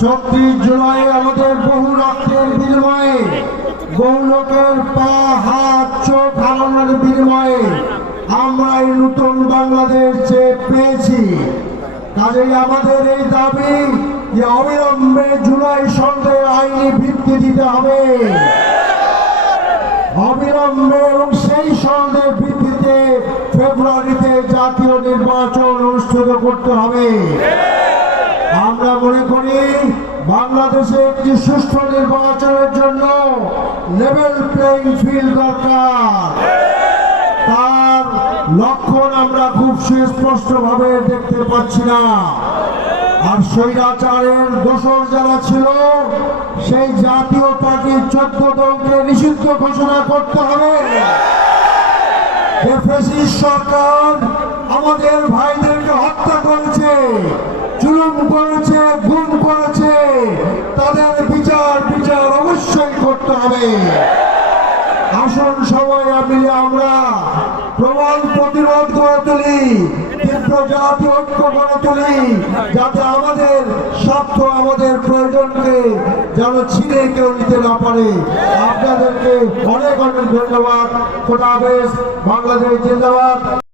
ছত্রিশ জুলাই আমাদের বহু রক্তের বিনিময়ে, বহু লোকের পা, হাত, চোখ হারানোর বিনিময়ে আমরা এই নতুন বাংলাদেশ যে পেয়েছি। কাজেই আমাদের এই দাবি যে অবিলম্বে জুলাই সন্ধ্যে আইনি ভিত্তি দিতে হবে। অবিলম্বে এবং সেই সন্ধ্যের ভিত্তিতে ফেব্রুয়ারিতে জাতীয় নির্বাচন অনুষ্ঠিত করতে হবে। আমরা মনে করি বাংলাদেশে একটি সুষ্ঠু নির্বাচনের জন্য লেভেল প্লেইং ফিল্ড দরকার। তার লক্ষণ আমরা খুব সুস্পষ্ট ভাবে দেখতে পাচ্ছি না। আর স্বৈরাচারের দোষর যারা ছিল, সেই জাতীয় পার্টির চোদ্দ দলকে নিষিদ্ধ ঘোষণা করতে হবে। সরকার আমাদের ভাইদেরকে হত্যা করেছে চুলুম করেছে, গুম করেছে। অবশ্যই করতে হবে। আসন সময় মিলে আমরা প্রবল প্রতিরোধ করে তুলি, তীব্র জাতি ঐক্য করে তুলি, যাতে আমাদের স্বার্থ, আমাদের প্রয়োজনকে যেন ছিঁড়ে কেউ নিতে না পারে। আপনাদেরকে অনেক অনেক ধন্যবাদ। খোদা হাফেজ বাংলাদেশ জিন্দাবাদ।